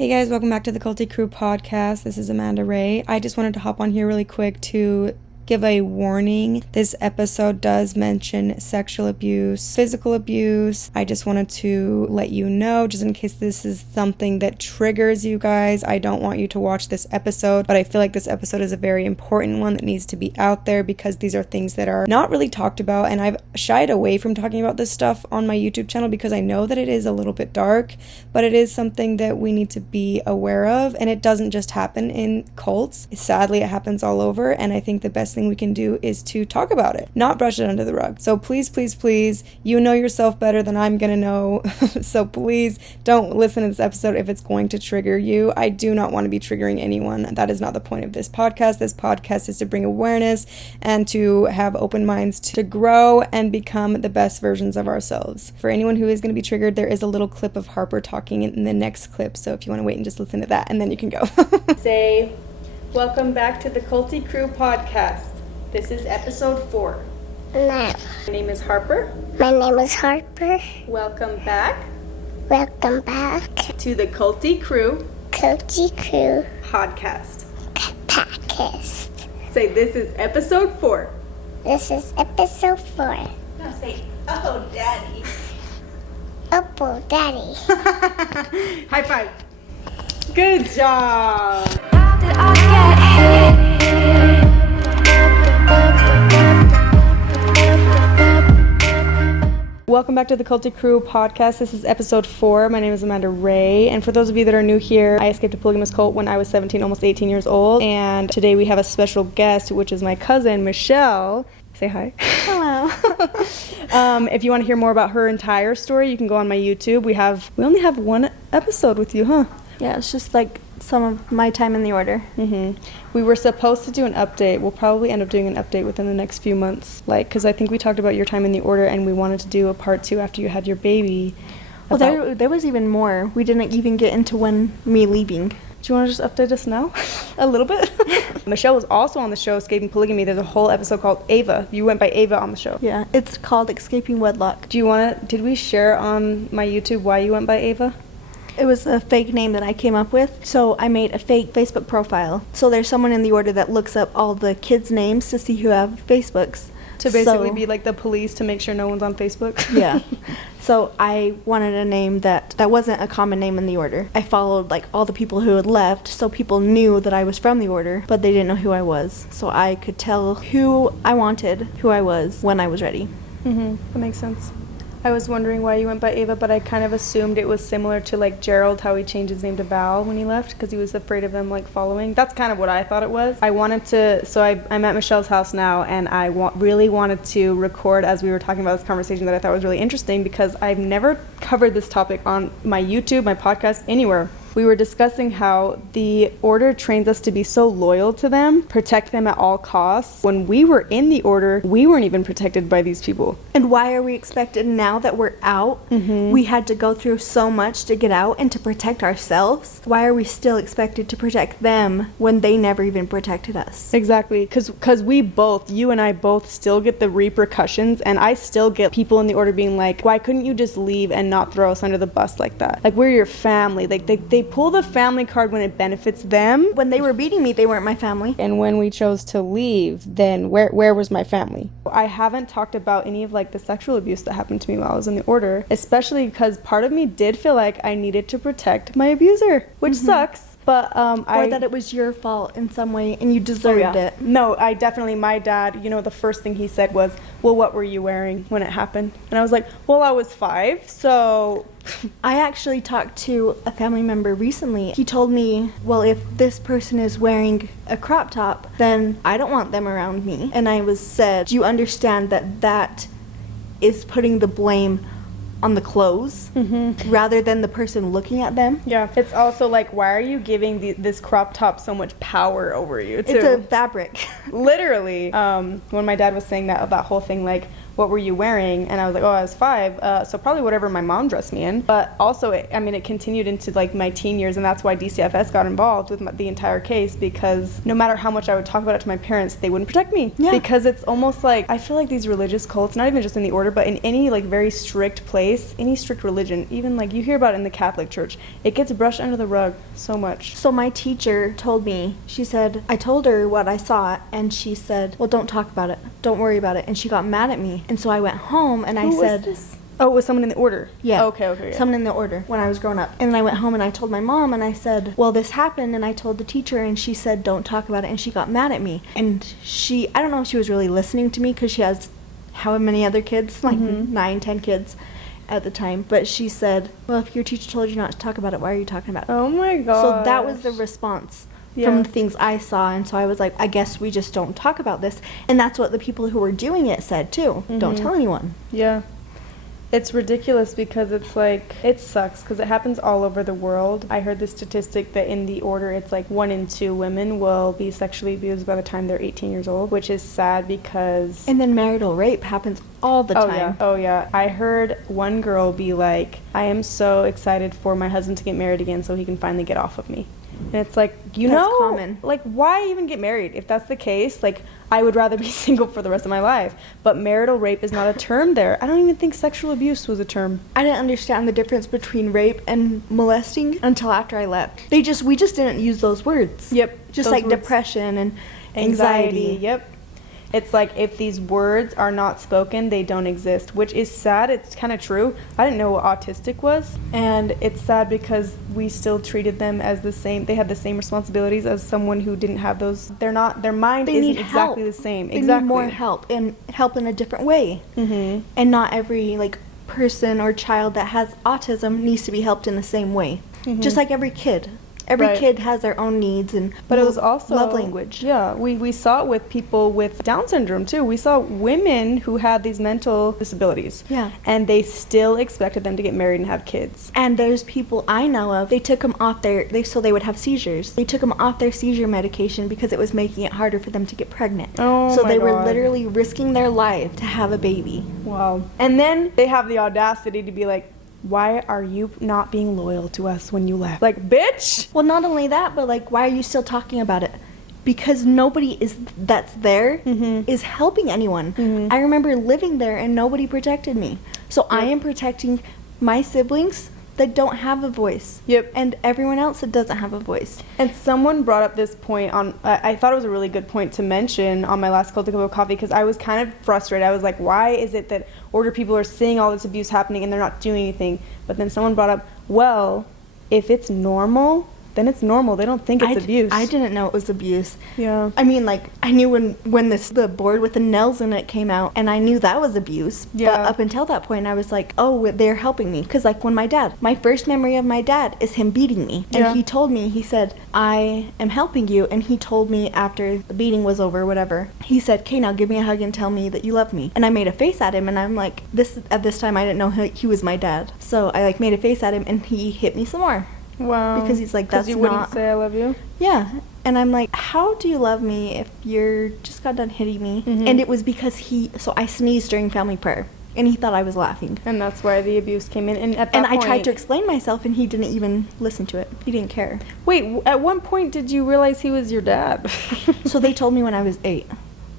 Hey guys, welcome back to the Culty Crew podcast. This is Amanda Ray. I just wanted to hop on here really quick to give a warning. This episode does mention sexual abuse, physical abuse. I just wanted to let you know, just in case this is something that triggers you guys. I don't want you to watch this episode, but I feel like this episode is a very important one that needs to be out there because these are things that are not really talked about, and I've shied away from talking about this stuff on my YouTube channel because I know that it is a little bit dark, but it is something that we need to be aware of, and it doesn't just happen in cults. Sadly, it happens all over, and I think the best thing we can do is to talk about it, not brush it under the rug. So please, you know yourself better than I'm gonna know. So please don't listen to this episode if it's going to trigger you. I do not want to be triggering anyone. That is not the point of this podcast. This podcast is to bring awareness and to have open minds to grow and become the best versions of ourselves. For anyone who is going to be triggered, there is a little clip of Harper talking in the next clip. So if you want to wait and just listen to that, and then you can go. Say, welcome back to the Culty Crew podcast. This is episode 4. No. My name is Harper. My name is Harper. Welcome back. Welcome back. To the Culty Crew Culty Crew podcast. podcast. Say, this is episode 4. This is episode 4. No, say, oh, daddy. Oh, daddy. High five. Good job. How did I get here? Welcome back to the Culty Crew podcast. This is episode 4. My name is Amanda Ray, and for those of you that are new here, I escaped a polygamous cult when I was 17, almost 18 years old, and today we have a special guest, which is my cousin, Michelle. Say hi. Hello. If you want to hear more about her entire story, you can go on my YouTube. We only have one episode with you, huh? Yeah, it's just like some of my time in the order. We were supposed to do an update. We'll probably end up doing an update within the next few months, because I think we talked about your time in the order, and we wanted to do a part 2 after you had your baby. Well, there was even more. We didn't even get into me leaving. Do you want to just update us now? A little bit? Michelle was also on the show, Escaping Polygamy. There's a whole episode called Ava. You went by Ava on the show. Yeah, it's called Escaping Wedlock. Did we share on my YouTube why you went by Ava? It was a fake name that I came up with, so I made a fake Facebook profile. So there's someone in the order that looks up all the kids' names to see who have Facebooks. To basically be like the police to make sure no one's on Facebook? Yeah. So I wanted a name that wasn't a common name in the order. I followed like all the people who had left, so people knew that I was from the order, but they didn't know who I was. So I could tell who I wanted, who I was, when I was ready. That makes sense. I was wondering why you went by Ava, but I kind of assumed it was similar to like Gerald, how he changed his name to Val when he left because he was afraid of them like following. That's kind of what I thought it was. I'm at Michelle's house now, and I really wanted to record as we were talking about this conversation that I thought was really interesting because I've never covered this topic on my YouTube, my podcast, anywhere. We were discussing how the order trains us to be so loyal to them, protect them at all costs. When we were in the order, we weren't even protected by these people. And why are we expected now that we're out? We had to go through so much to get out and to protect ourselves. Why are we still expected to protect them when they never even protected us? Exactly, because you and I both still get the repercussions, and I still get people in the order being like, why couldn't you just leave and not throw us under the bus like that? Like, we're your family. Like, they pull the family card when it benefits them. When they were beating me, they weren't my family. And when we chose to leave, then where was my family? I haven't talked about any of like the sexual abuse that happened to me while I was in the order, especially because part of me did feel like I needed to protect my abuser, which sucks. But or that it was your fault in some way and you deserved it. No, my dad, the first thing he said was, well, what were you wearing when it happened? And I was like, well, I was 5, so... I actually talked to a family member recently. He told me, well, if this person is wearing a crop top, then I don't want them around me. And I said, do you understand that is putting the blame on the clothes rather than the person looking at them? Yeah, it's also like, why are you giving this crop top so much power over you too? It's a fabric. Literally. When my dad was saying that whole thing, like, what were you wearing? And I was like, oh, I was 5, so probably whatever my mom dressed me in. But also, it continued into like my teen years, and that's why DCFS got involved with the entire case, because no matter how much I would talk about it to my parents, they wouldn't protect me. Yeah. Because it's almost like, I feel like these religious cults, not even just in the order, but in any like very strict place, any strict religion, even like you hear about it in the Catholic Church, it gets brushed under the rug so much. So my teacher told me, she said, I told her what I saw, and she said, well, don't talk about it. Don't worry about it. And she got mad at me. And so I went home and I said, this? Oh, it was someone in the order. Yeah. Okay. Yeah. Someone in the order when I was growing up. And then I went home and I told my mom and I said, well, this happened, and I told the teacher and she said, don't talk about it, and she got mad at me. And I don't know if she was really listening to me because she has how many other kids, like 9, 10 kids at the time. But she said, well, if your teacher told you not to talk about it, why are you talking about it? Oh my god. So that was the response. From the things I saw, and so I was like, I guess we just don't talk about this. And that's what the people who were doing it said too. Don't tell anyone. Yeah. It's ridiculous because it's like, it sucks because it happens all over the world. I heard the statistic that in the order, it's like 1 in 2 women will be sexually abused by the time they're 18 years old, which is sad because... And then marital rape happens all the time. Oh yeah. I heard one girl be like, I am so excited for my husband to get married again so he can finally get off of me. And it's like, that's common. Like, why even get married? If that's the case, like, I would rather be single for the rest of my life. But marital rape is not a term there. I don't even think sexual abuse was a term. I didn't understand the difference between rape and molesting until after I left. We just didn't use those words. Yep. Just like words. Depression and anxiety. Yep. It's like, if these words are not spoken, they don't exist, which is sad. It's kind of true. I didn't know what autistic was, and it's sad because we still treated them as the same. They had the same responsibilities as someone who didn't have those. Their mind isn't exactly the same. They need more help, and help in a different way. Mm-hmm. And not every person or child that has autism needs to be helped in the same way. Mm-hmm. Just like every kid. Every kid has their own needs, but it was also love language. Yeah, we saw it with people with Down syndrome too. We saw women who had these mental disabilities. Yeah. And they still expected them to get married and have kids. And there's people I know of, they took them off so they would have seizures. They took them off their seizure medication because it was making it harder for them to get pregnant. Oh, so my they God. were literally risking their life to have a baby. Wow. And then they have the audacity to be like, why are you not being loyal to us when you left? Like, bitch! Well, not only that, but why are you still talking about it? Because nobody that's there is helping anyone. Mm-hmm. I remember living there and nobody protected me. So I am protecting my siblings that don't have a voice. Yep. And everyone else that doesn't have a voice. And someone brought up this point on, I thought it was a really good point to mention on my last Culty cup of coffee, because I was kind of frustrated. I was like, why is it that older people are seeing all this abuse happening and they're not doing anything? But then someone brought up, well, if it's normal, then it's normal. They don't think it's abuse. I didn't know it was abuse. Yeah. I mean, I knew when the board with the nails in it came out, and I knew that was abuse. Yeah. But up until that point, I was like, oh, they're helping me. Because, when my first memory of my dad is him beating me. And he told me, he said, I am helping you. And he told me after the beating was over, whatever, he said, okay, now give me a hug and tell me that you love me. And I made a face at him, and I'm like, at this time, I didn't know he was my dad. So I, made a face at him, and he hit me some more. Wow. Because he's like, that's not... Because you wouldn't say I love you? Yeah. And I'm like, how do you love me if you're just got done hitting me? Mm-hmm. And it was because so I sneezed during family prayer. And he thought I was laughing. And that's why the abuse came in. And at that point, I tried to explain myself, and he didn't even listen to it. He didn't care. Wait, at one point did you realize he was your dad? So they told me when I was 8.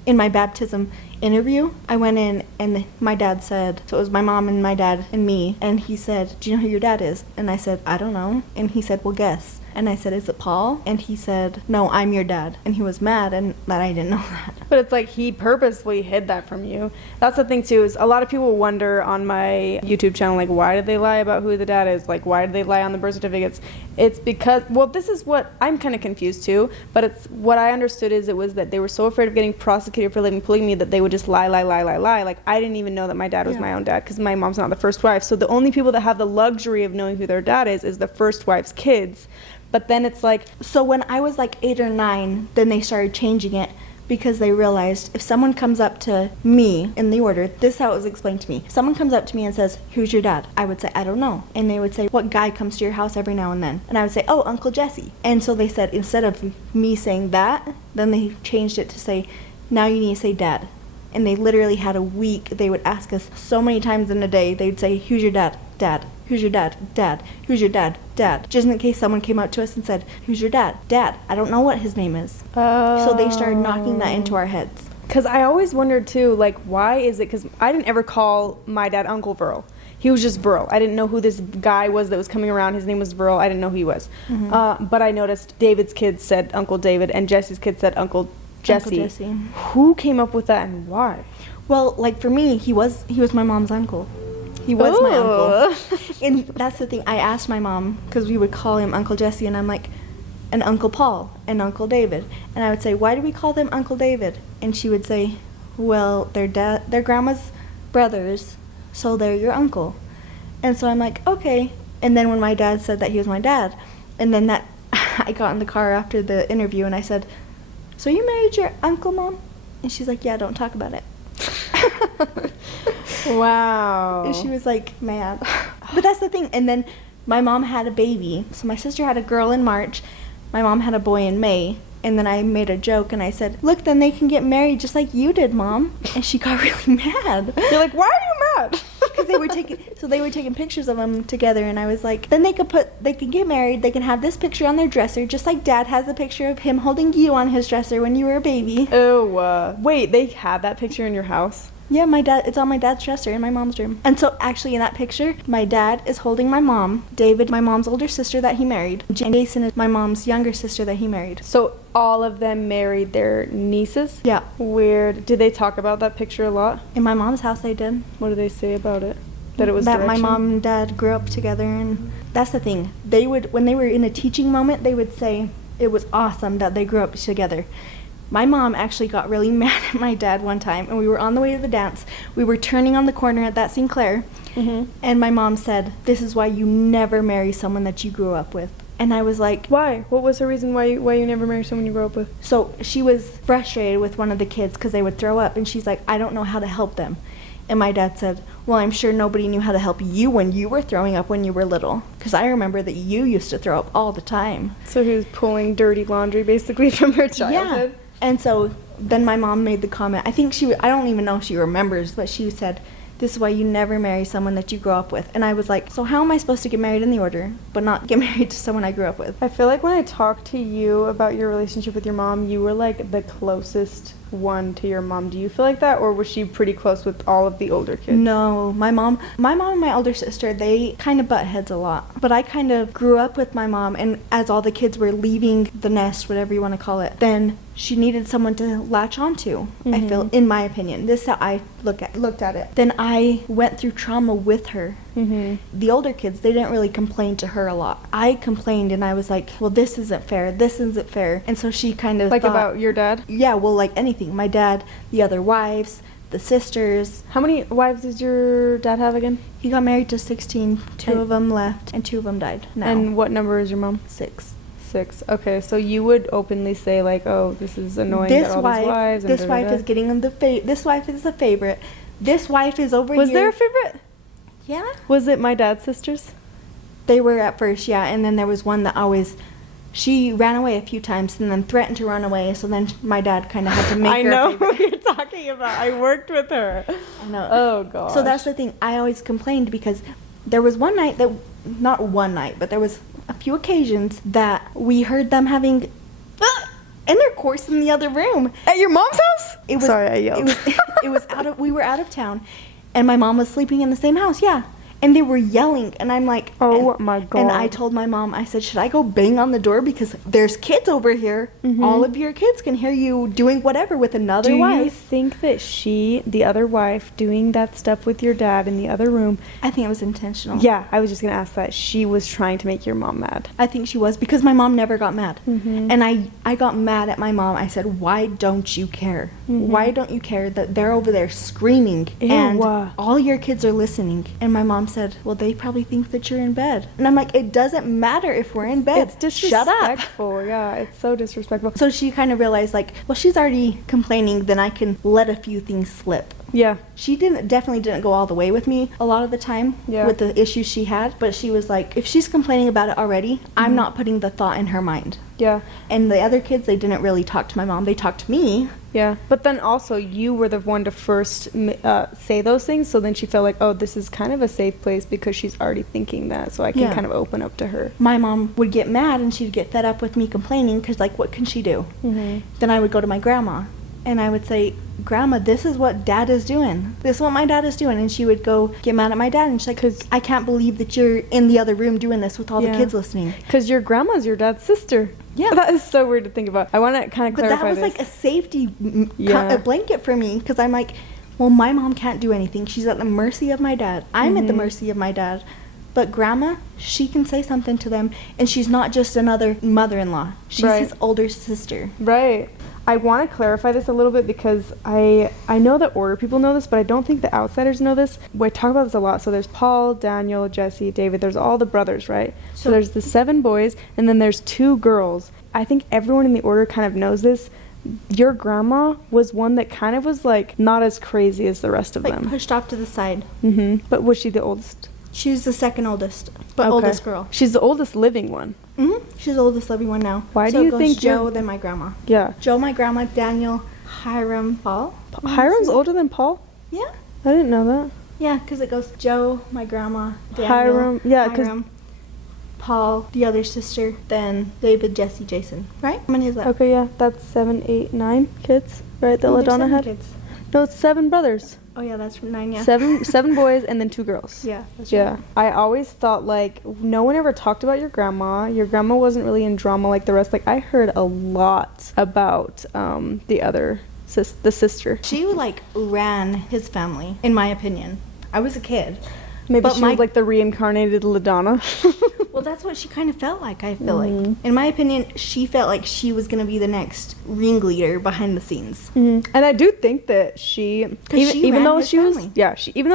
In my baptism interview, I went in and my dad said, so it was my mom and my dad and me, and he said, do you know who your dad is? And I said, I don't know. And he said, well, guess. And I said, is it Paul? And he said, no, I'm your dad. And he was mad and that I didn't know that. But it's like he purposely hid that from you. That's the thing too, is a lot of people wonder on my YouTube channel, why did they lie about who the dad is? Why did they lie on the birth certificates? It's because, well, this is what I'm kind of confused too, but it's what I understood is it was that they were so afraid of getting prosecuted for living polygamy that they would just lie. I didn't even know that my dad was my own dad because my mom's not the first wife. So the only people that have the luxury of knowing who their dad is the first wife's kids. But then it's so when I was 8 or 9, then they started changing it because they realized if someone comes up to me in the order, this is how it was explained to me. If someone comes up to me and says, who's your dad? I would say, I don't know. And they would say, what guy comes to your house every now and then? And I would say, oh, Uncle Jesse. And so they said, instead of me saying that, then they changed it to say, now you need to say dad. And they literally had a week. They would ask us so many times in a day. They'd say, who's your dad? Dad. Who's your dad? Dad. Who's your dad? Dad. Just in case someone came up to us and said, who's your dad? Dad. I don't know what his name is. So they started knocking that into our heads. Because I always wondered, too, like, why is it? Because I didn't ever call my dad Uncle Verl. He was just Verl. I didn't know who this guy was that was coming around. His name was Verl. I didn't know who he was. But I noticed David's kids said Uncle David, and Jesse's kids said Uncle Jesse. Who came up with that and why? Well, like for me, he was my mom's uncle. He was my uncle. And that's the thing. I asked my mom, because we would call him Uncle Jesse, and I'm like, and Uncle Paul and Uncle David. And I would say, why do we call them Uncle David? And she would say, well, they're grandma's brothers, so they're your uncle. And so I'm like, okay. And then when my dad said that he was my dad, and then that I got in the car after the interview and I said, so you married your uncle, Mom? And she's like, yeah, don't talk about it. Wow. And she was like, mad. But that's the thing. And then my mom had a baby. So my sister had a girl in March. My mom had a boy in May. And then I made a joke and I said, look, then they can get married just like you did, Mom. And she got really mad. You're like, why are you mad? Because they were taking pictures of them together, and I was like, then they could get married, they can have this picture on their dresser, just like Dad has a picture of him holding you on his dresser when you were a baby. Oh, wait, they had that picture in your house? Yeah, it's on my dad's dresser in my mom's room. And so actually in that picture, my dad is holding my mom, David, my mom's older sister that he married, and Jason is my mom's younger sister that he married. So all of them married their nieces? Yeah. Weird. Did they talk about that picture a lot? In my mom's house they did. What did they say about it? That it was that direction? my mom and dad grew up together, and that's the thing. They would, when they were in a teaching moment, they would say it was awesome that they grew up together. My mom actually got really mad at my dad one time, and we were on the way to the dance. We were turning on the corner at that Sinclair, and my mom said, this is why you never marry someone that you grew up with. And I was like, why? What was her reason why you never marry someone you grew up with? So she was frustrated with one of the kids because they would throw up, and she's like, I don't know how to help them. And my dad said, well, I'm sure nobody knew how to help you when you were throwing up when you were little. Because I remember that you used to throw up all the time. So he was pulling dirty laundry basically from her childhood? Yeah. And so then my mom made the comment, I don't even know if she remembers, but she said, this is why you never marry someone that you grew up with. And I was like, so how am I supposed to get married in the order, but not get married to someone I grew up with? I feel like when I talked to you about your relationship with your mom, you were like the closest one to your mom. Do you feel like that, or was she pretty close with all of the older kids? No, my mom and my older sister, they kind of butt heads a lot. But I kind of grew up with my mom, and as all the kids were leaving the nest, whatever you want to call it, then she needed someone to latch onto. I feel, in my opinion, this is how I looked at it. Then I went through trauma with her. The older kids, they didn't really complain to her a lot. I complained, and I was like, well, this isn't fair, and so she kind of like thought, about your dad? Yeah, well, like anything. My dad, the other wives, the sisters. How many wives does your dad have again? He got married to 16. Two of them left, and 2 of them died now. And what number is your mom? 6. 6. Okay, so you would openly say like, oh, this is annoying. This wife, this wife is getting them this wife is the favorite. This wife is over here. Was there a favorite? Yeah. Was it my dad's sisters? They were at first, yeah, and then there was one that she ran away a few times and then threatened to run away, so then my dad kind of had to make her I know a favorite. who you're talking about. I worked with her. I know. Oh, gosh. So that's the thing. I always complained because there was one night not one night, but there was a few occasions that we heard them having intercourse in the other room. At your mom's house? Sorry, I yelled. We were out of town, and my mom was sleeping in the same house, yeah. And they were yelling, and I'm like, oh my God. And I told my mom, I said, should I go bang on the door? Because there's kids over here. All of your kids can hear you doing whatever with another wife. Do you think that the other wife, doing that stuff with your dad in the other room? I think it was intentional. Yeah, I was just going to ask that. She was trying to make your mom mad. I think she was, because my mom never got mad. And I got mad at my mom. I said, why don't you care? Why don't you care that they're over there screaming and all your kids are listening? And my mom said, well, they probably think that you're in bed. And I'm like, it doesn't matter if we're in bed. It's disrespectful. Shut up. Yeah, it's so disrespectful. So she kind of realized, like, well, she's already complaining, then I can let a few things slip. Yeah. She definitely didn't go all the way with me a lot of the time with the issues she had, but she was like, if she's complaining about it already, I'm not putting the thought in her mind. Yeah. And the other kids, they didn't really talk to my mom. They talked to me. Yeah. But then also you were the one to first say those things, so then she felt like, oh, this is kind of a safe place because she's already thinking that, so I can kind of open up to her. My mom would get mad and she'd get fed up with me complaining because, like, what can she do? Then I would go to my grandma and I would say, Grandma, this is what Dad is doing. This is what my dad is doing. And she would go get mad at my dad. And she's like, I can't believe that you're in the other room doing this with all the kids listening. Because your grandma's your dad's sister. Yeah. That is so weird to think about. I want to kind of clarify But that was this. like a safety a blanket for me. Because I'm like, well, my mom can't do anything. She's at the mercy of my dad. I'm at the mercy of my dad. But Grandma, she can say something to them. And she's not just another mother-in-law. She's his older sister. Right. I want to clarify this a little bit because I know that order people know this, but I don't think the outsiders know this. We talk about this a lot. So there's Paul, Daniel, Jesse, David. There's all the brothers, right? So there's the 7 boys, and then there's 2 girls. I think everyone in the order kind of knows this. Your grandma was one that kind of was, like, not as crazy as the rest of them. Pushed off to the side. But was she the oldest? She's the second oldest, but oldest girl. She's the oldest living one. She's the oldest living one now. Why do you think Joe, then my grandma? Yeah. Joe, my grandma, Daniel, Hiram, Paul. Hiram's older than Paul? Yeah. I didn't know that. Yeah, because it goes Joe, my grandma, Daniel, Hiram, Paul, the other sister, then David, Jesse, Jason. Right? How many is that? Okay, yeah, that's 7, 8, 9 kids, right? That LaDonna had. Kids. No, it's 7 brothers. Oh yeah, that's from 9. Yeah. 7 boys and then 2 girls. Yeah. That's yeah. Right. I always thought, like, no one ever talked about your grandma. Your grandma wasn't really in drama like the rest. Like, I heard a lot about the other the sister. She like ran his family, in my opinion. I was a kid. Maybe she was like the reincarnated LaDonna. Well, that's what she kind of felt like, I feel like. In my opinion, she felt like she was going to be the next ringleader behind the scenes. And I do think that even though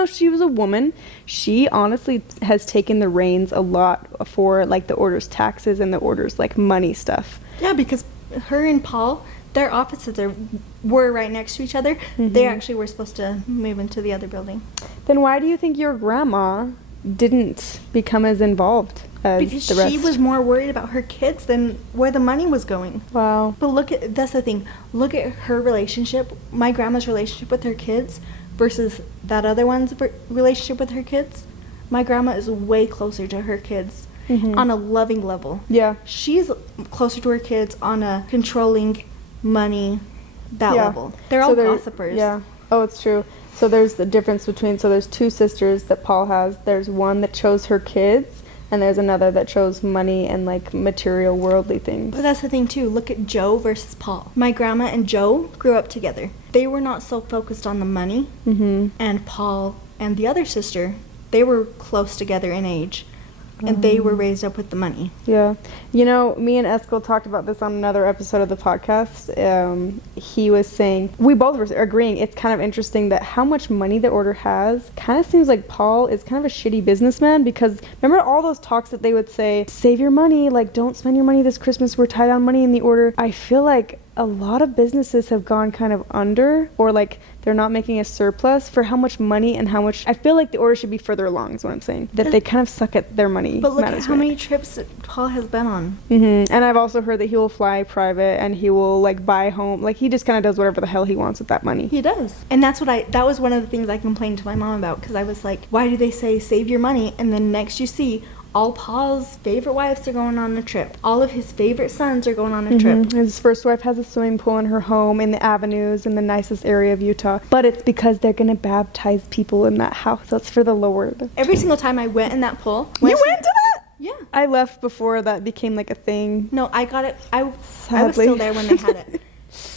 she was a woman, she honestly has taken the reins a lot for, like, the order's taxes and the order's, like, money stuff. Yeah, because her and Paul, their offices were right next to each other. They actually were supposed to move into the other building. Then why do you think your grandma didn't become as involved as because the rest? She was more worried about her kids than where the money was going. Wow. But that's the thing. Look at her relationship, my grandma's relationship with her kids versus that other one's relationship with her kids. My grandma is way closer to her kids on a loving level. Yeah. She's closer to her kids on a controlling money, level. They're all gossipers. Yeah. Oh, it's true. So there's the difference between, so there's 2 sisters that Paul has. There's one that chose her kids, and there's another that chose money and, like, material, worldly things. But that's the thing, too. Look at Joe versus Paul. My grandma and Joe grew up together. They were not so focused on the money. And Paul and the other sister, they were close together in age. And they were raised up with the money. Yeah. You know, me and Eskel talked about this on another episode of the podcast. He was saying, we both were agreeing, it's kind of interesting that how much money the order has kind of seems like Paul is kind of a shitty businessman, because remember all those talks that they would say, save your money, like, don't spend your money this Christmas, we're tight on money in the order. I feel like a lot of businesses have gone kind of under, or like they're not making a surplus for how much money and how much. I feel like the order should be further along, is what I'm saying. That they kind of suck at their money. But look at how many trips that Paul has been on. And I've also heard that he will fly private and he will, like, buy home. Like, he just kind of does whatever the hell he wants with that money. He does. And that was one of the things I complained to my mom about, because I was like, why do they say save your money? And then next you see all Paul's favorite wives are going on a trip. All of his favorite sons are going on a trip. His first wife has a swimming pool in her home in the avenues in the nicest area of Utah. But it's because they're going to baptize people in that house. That's for the Lord. Every single time I went in that pool. You went to that? Yeah. I left before that became, like, a thing. No, I got it. I was still there when they had it.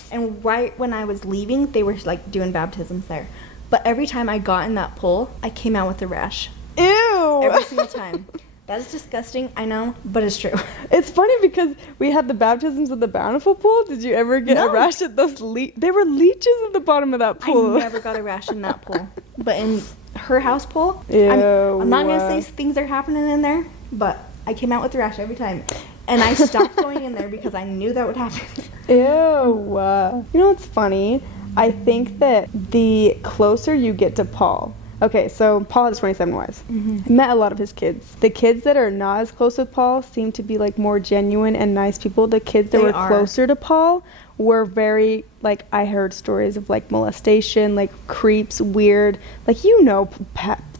And right when I was leaving, they were, like, doing baptisms there. But every time I got in that pool, I came out with a rash. Ew! Every single time. That is disgusting, I know, but it's true. It's funny because we had the baptisms at the Bountiful Pool. Did you ever get a rash at those There were leeches at the bottom of that pool. I never got a rash in that pool. But in her house pool, Ew. I'm not going to say things are happening in there, but I came out with a rash every time. And I stopped going in there because I knew that would happen. Ew. You know what's funny? I think that the closer you get to Paul, okay, so Paul has 27 wives. I met a lot of his kids. The kids that are not as close with Paul seem to be like more genuine and nice people. The kids that were closer to Paul were very, like, I heard stories of like molestation, like creeps, weird, like, you know,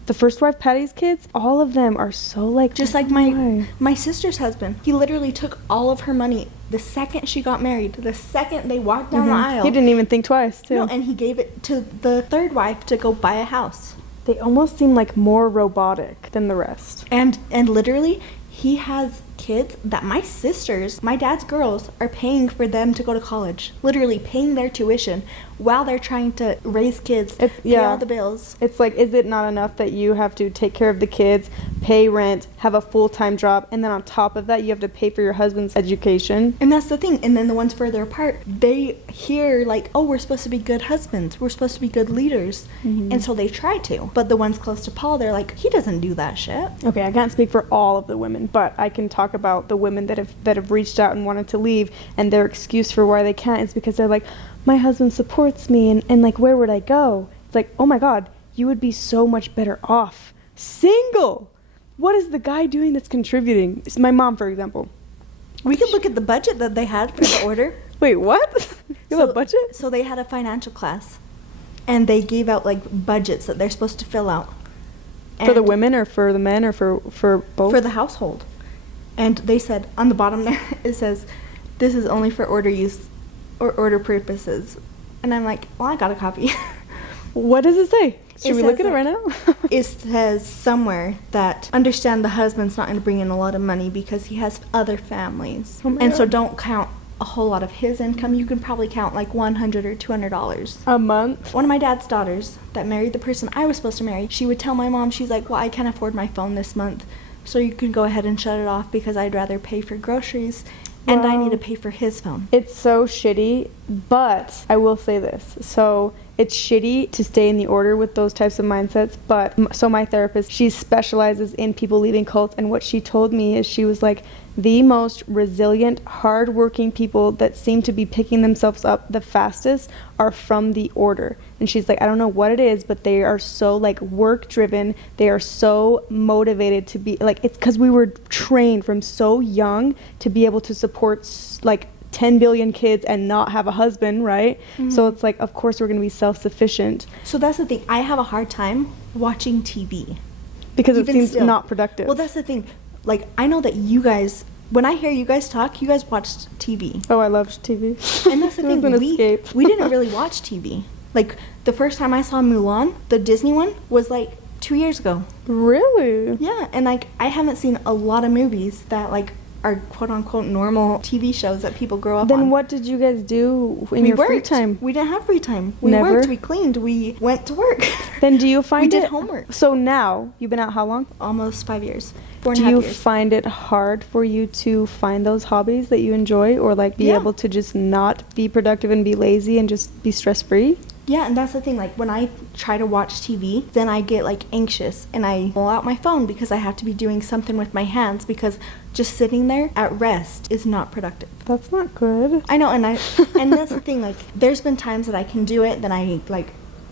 the first wife, Patty's kids, all of them are so like, just like my sister's husband. He literally took all of her money the second she got married, the second they walked down the aisle. He didn't even think twice, too. No, and he gave it to the third wife to go buy a house. They almost seem like more robotic than the rest. And literally, he has kids that my sisters, my dad's girls, are paying for them to go to college. Literally paying their tuition while they're trying to raise kids, pay all the bills. It's like, is it not enough that you have to take care of the kids, pay rent, have a full-time job, and then on top of that, you have to pay for your husband's education? And that's the thing. And then the ones further apart, they hear like, oh, we're supposed to be good husbands. We're supposed to be good leaders. And so they try to. But the ones close to Paul, they're like, he doesn't do that shit. Okay, I can't speak for all of the women, but I can talk about the women that have reached out and wanted to leave, and their excuse for why they can't is because they're like, my husband supports me, and like, where would I go? It's like, oh my God, you would be so much better off single. What is the guy doing that's contributing? It's my mom, for example. We could look at the budget that they had for the order. Wait, what? You have a budget? So they had a financial class, and they gave out like budgets that they're supposed to fill out. For the women or for the men or for both? For the household. And they said on the bottom there, it says, this is only for order use or order purposes. And I'm like, well, I got a copy. What does it say? Should we look at it right now? It says somewhere that understand the husband's not going to bring in a lot of money because he has other families. Oh my and God. so don't count a whole lot of his income. You can probably count like $100 or $200 a month. One of my dad's daughters that married the person I was supposed to marry, she would tell my mom, she's like, well, I can't afford my phone this month, so you can go ahead and shut it off because I'd rather pay for groceries and I need to pay for his phone. It's so shitty, but I will say this. So it's shitty to stay in the order with those types of mindsets, but so my therapist, she specializes in people leaving cults, and what she told me is she was like, the most resilient, hardworking people that seem to be picking themselves up the fastest are from the order. And she's like, I don't know what it is, but they are so like work driven. They are so motivated to be like, it's because we were trained from so young to be able to support like 10 billion kids and not have a husband, right? So it's like, of course we're going to be self-sufficient. So that's the thing. I have a hard time watching TV. Because it Even seems still. not productive. Well, that's the thing. Like, I know that you guys, when I hear you guys talk, you guys watched TV. Oh, I loved TV. And that's the It thing. was an escape. We didn't really watch TV. Like, the first time I saw Mulan, the Disney one, was like 2 years ago. Really? Yeah, and like, I haven't seen a lot of movies that like are quote-unquote normal TV shows that people grow up on. Then what did you guys do in your free time? We didn't have free time. We Never? worked, we cleaned, we went to work. Then do you find We did it... homework. So now, you've been out how long? Almost 5 years. 4.5 Do you years. find it hard for you to find those hobbies that you enjoy, or like be Yeah. able to just not be productive and be lazy and just be stress-free? Yeah, and that's the thing, like, when I try to watch TV, then I get, like, anxious, and I pull out my phone because I have to be doing something with my hands, because just sitting there at rest is not productive. That's not good. I know, and that's the thing, like, there's been times that I can do it, then I, like,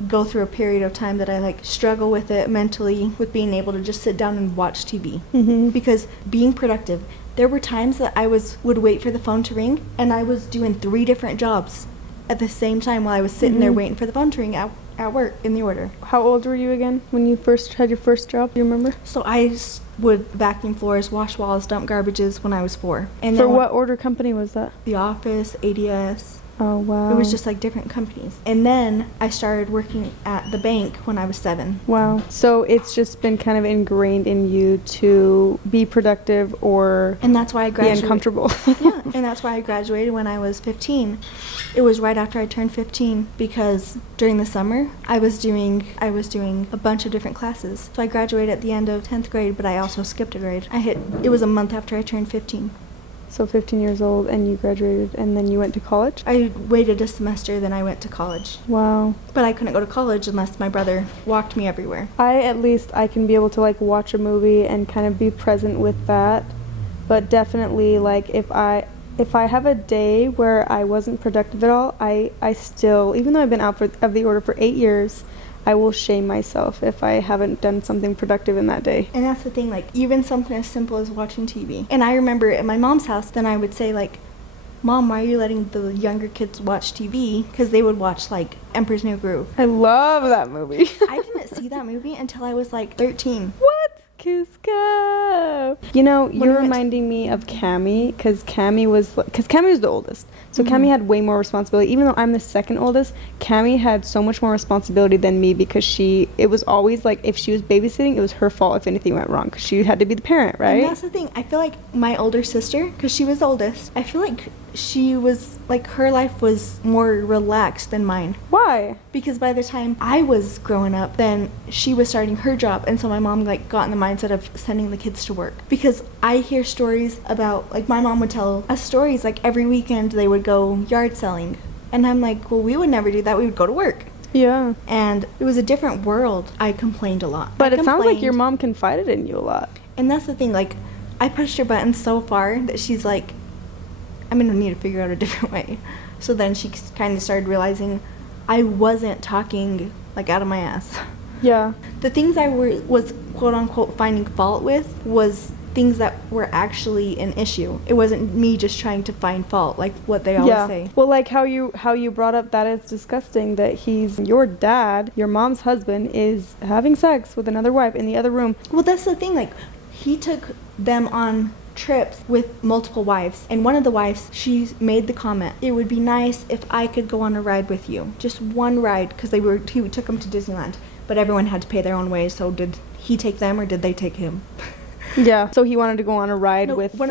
go through a period of time that I, like, struggle with it mentally, with being able to just sit down and watch TV. Because being productive, there were times that I would wait for the phone to ring, and I was doing 3 different jobs at the same time while I was sitting there waiting for the phone to ring at work in the order. How old were you again when you first had your first job? Do you remember? So I would vacuum floors, wash walls, dump garbages when I was 4. And For then what order company was that? The Office, ADS. Oh, wow. It was just like different companies. And then I started working at the bank when I was 7. Wow. So it's just been kind of ingrained in you to be productive or And that's why I be graduated. uncomfortable. Yeah, and that's why I graduated when I was 15. It was right after I turned 15 because during the summer I was doing a bunch of different classes. So I graduated at the end of 10th grade, but I also skipped a grade. It was a month after I turned 15. So 15 years old and you graduated and then you went to college? I waited a semester, then I went to college. Wow. But I couldn't go to college unless my brother walked me everywhere. I can be able to like watch a movie and kind of be present with that. But definitely like if if I have a day where I wasn't productive at all, I still, even though I've been out of the order for 8 years, I will shame myself if I haven't done something productive in that day. And that's the thing, like, even something as simple as watching TV. And I remember at my mom's house, then I would say, like, Mom, why are you letting the younger kids watch TV? Because they would watch, like, Emperor's New Groove. I love that movie. I didn't see that movie until I was, like, 13. What? Cusco. You know, you're reminding me of Cammie, because Cammie was the oldest. So Cammie had way more responsibility. Even though I'm the second oldest, Cammie had so much more responsibility than me, because it was always like, if she was babysitting, it was her fault if anything went wrong, because she had to be the parent, right? And that's the thing. I feel like my older sister, because she was the oldest, I feel like she was, like, her life was more relaxed than mine. Why? Because by the time I was growing up, then she was starting her job, and so my mom, like, got in the mindset of sending the kids to work. Because I hear stories about, like, my mom would tell us stories, like, every weekend they would go yard selling. And I'm like, well, we would never do that. We would go to work. Yeah. And it was a different world. I complained a lot. But it sounds like your mom confided in you a lot. And that's the thing, like, I pushed her buttons so far that she's like, I'm going to need to figure out a different way. So then she kind of started realizing I wasn't talking, like, out of my ass. Yeah. The things I was, quote-unquote, finding fault with was things that were actually an issue. It wasn't me just trying to find fault, like what they always say. Well, like how you brought up that it's disgusting that he's your dad, your mom's husband, is having sex with another wife in the other room. Well, that's the thing. Like, he took them on trips with multiple wives, and one of the wives, she made the comment, it would be nice if I could go on a ride with you, just one ride, because he took them to Disneyland, but everyone had to pay their own way. So did he take them or did they take him? Yeah, so he wanted to go on a ride with one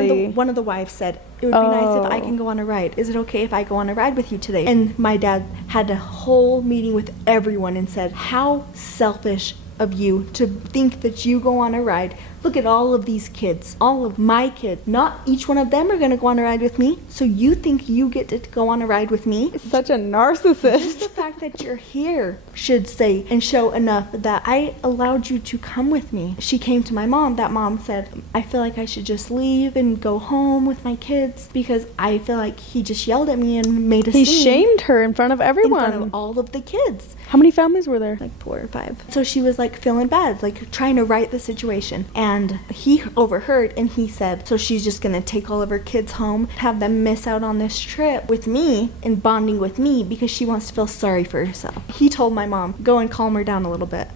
of the wives said, it would be nice if I can go on a ride. Is it okay if I go on a ride with you today? And my dad had a whole meeting with everyone and said, how selfish of you to think that you go on a ride. Look at all of these kids, all of my kids. Not each one of them are going to go on a ride with me. So you think you get to go on a ride with me? Such a narcissist. Just the fact that you're here should say and show enough that I allowed you to come with me. She came to my mom. That mom said, I feel like I should just leave and go home with my kids because I feel like he just yelled at me and made a scene. He shamed her in front of everyone. In front of all of the kids. How many families were there? Like 4 or 5. So she was like feeling bad, like trying to right the situation. And he overheard and he said, so she's just gonna take all of her kids home, have them miss out on this trip with me and bonding with me because she wants to feel sorry for herself. He told my mom, go and calm her down a little bit,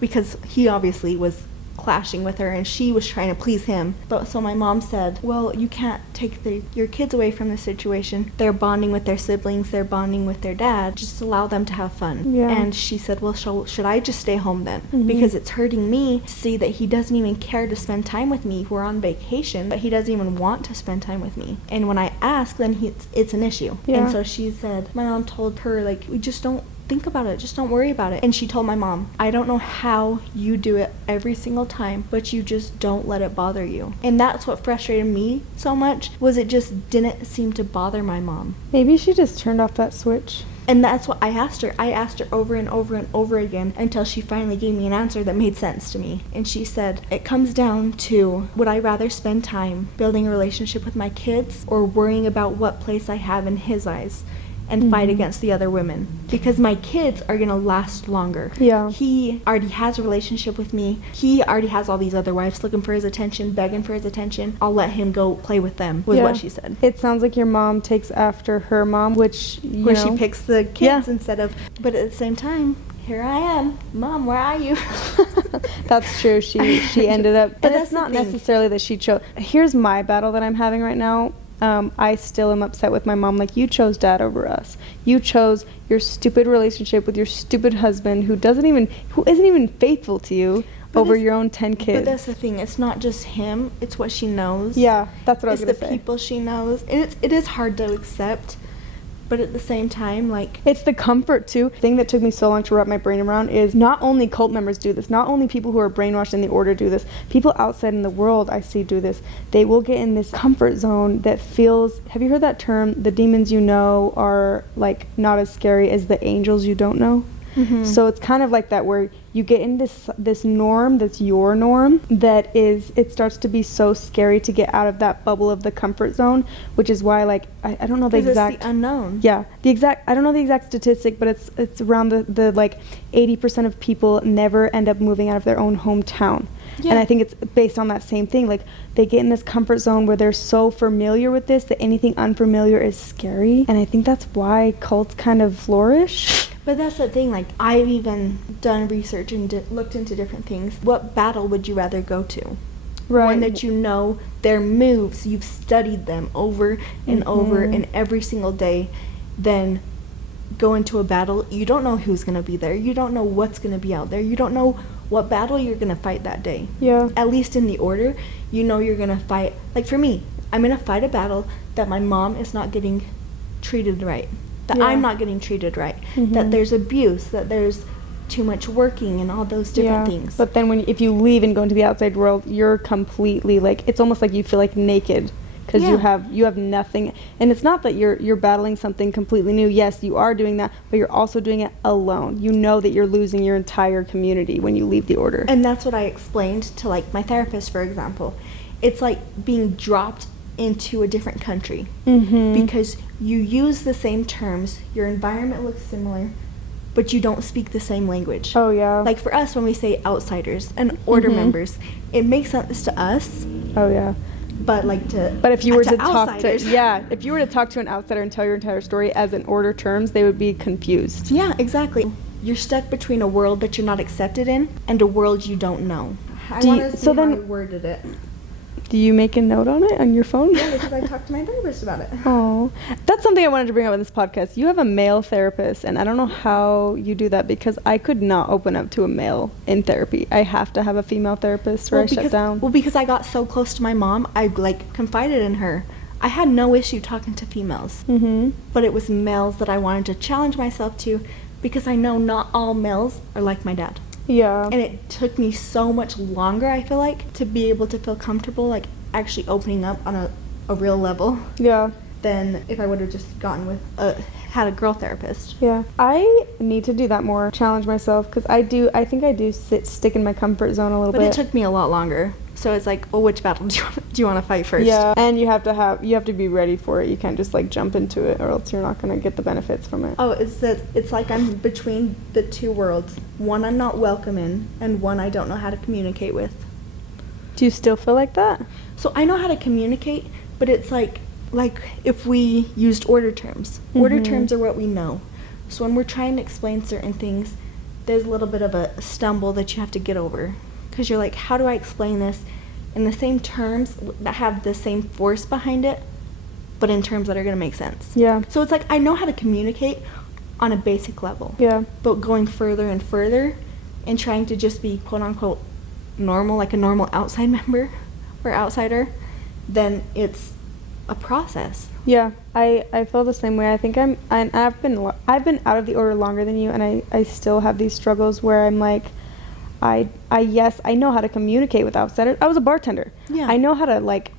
because he obviously was clashing with her and she was trying to please him. But so my mom said, well, you can't take your kids away from the situation. They're bonding with their siblings, they're bonding with their dad, just allow them to have fun. Yeah. And she said, well, should I just stay home then? Because it's hurting me to see that he doesn't even care to spend time with me. We're on vacation, but he doesn't even want to spend time with me. And when I ask, then it's an issue. Yeah. And so she said, my mom told her, like, we just don't think about it, just don't worry about it. And she told my mom, I don't know how you do it every single time, but you just don't let it bother you. And that's what frustrated me so much, was it just didn't seem to bother my mom. Maybe she just turned off that switch. And that's what I asked her. I asked her over and over and over again until she finally gave me an answer that made sense to me. And she said, it comes down to, would I rather spend time building a relationship with my kids or worrying about what place I have in his eyes and fight against the other women? Because my kids are going to last longer. Yeah. He already has a relationship with me. He already has all these other wives looking for his attention, begging for his attention. I'll let him go play with them, was what she said. It sounds like your mom takes after her mom, which, where she picks the kids instead of, but at the same time, here I am. Mom, where are you? That's true. She ended up, but it's not thing. necessarily that she chose. Here's my battle that I'm having right now. I still am upset with my mom. Like, you chose dad over us. You chose your stupid relationship with your stupid husband who isn't even faithful to you over your own 10 kids. But that's the thing. It's not just him. It's what she knows. Yeah, that's what I was going to say. It's the people she knows. And it is hard to accept. But at the same time, like, it's the comfort too. The thing that took me so long to wrap my brain around is not only cult members do this, not only people who are brainwashed in the order do this, people outside in the world I see do this. They will get in this comfort zone that feels, have you heard that term, the demons you know are like not as scary as the angels you don't know? So it's kind of like that, where you get in this norm that's your norm, that is, it starts to be so scary to get out of that bubble of the comfort zone, which is why, like, I don't know the exact, it's the unknown. yeah, I don't know the exact statistic, but it's around the like 80% of people never end up moving out of their own hometown. Yeah. And I think it's based on that same thing. Like, they get in this comfort zone where they're so familiar with this that anything unfamiliar is scary. And I think that's why cults kind of flourish. But that's the thing, like, I've even done research and looked into different things. What battle would you rather go to? Right. One that you know their moves, you've studied them over and over and every single day, then go into a battle. You don't know who's going to be there. You don't know what's going to be out there. You don't know what battle you're going to fight that day. Yeah. At least in the order, you know you're going to fight. Like, for me, I'm going to fight a battle that my mom is not getting treated right. That I'm not getting treated right. That there's abuse. That there's too much working and all those different things. But then if you leave and go into the outside world, you're completely, like, it's almost like you feel like naked. Because you have nothing, and it's not that you're battling something completely new. Yes, you are doing that, but you're also doing it alone. You know that you're losing your entire community when you leave the order. And that's what I explained to, like, my therapist, for example. It's like being dropped into a different country because you use the same terms, your environment looks similar, but you don't speak the same language. Oh yeah. Like, for us, when we say outsiders and order members, it makes sense to us. Oh yeah. But if you were to talk to if you were to talk to an outsider and tell your entire story as in order terms, they would be confused. Yeah, exactly. You're stuck between a world that you're not accepted in and a world you don't know. I want to see how I worded it. Do you make a note on it on your phone? Yeah, because I talked to my therapist about it. Oh, that's something I wanted to bring up in this podcast. You have a male therapist, and I don't know how you do that, because I could not open up to a male in therapy. I have to have a female therapist, or I shut down. Well, because I got so close to my mom, I, like, confided in her. I had no issue talking to females, but it was males that I wanted to challenge myself to, because I know not all males are like my dad. Yeah. And it took me so much longer, I feel like, to be able to feel comfortable, like, actually opening up on a real level. Yeah. Than if I would have just gotten with had a girl therapist. Yeah. I need to do that more, challenge myself, because I think I do stick in my comfort zone a little bit. But it took me a lot longer. So it's like, well, which battle do you want to fight first? Yeah. And you have to be ready for it. You can't just, like, jump into it, or else you're not going to get the benefits from it. Oh, it's like I'm between the two worlds. One I'm not welcome in, and one I don't know how to communicate with. Do you still feel like that? So I know how to communicate, but it's like if we used order terms. Order terms are what we know. So when we're trying to explain certain things, there's a little bit of a stumble that you have to get over. Because you're like, how do I explain this in the same terms that have the same force behind it, but in terms that are going to make sense? Yeah. So it's like, I know how to communicate on a basic level. Yeah. But going further and further and trying to just be quote-unquote normal, like a normal outside member or outsider, then it's a process. Yeah, I feel the same way. I think I've been out of the order longer than you, and I still have these struggles where I'm like, yes, I know how to communicate with outsiders. I was a bartender. Yeah. I know how to like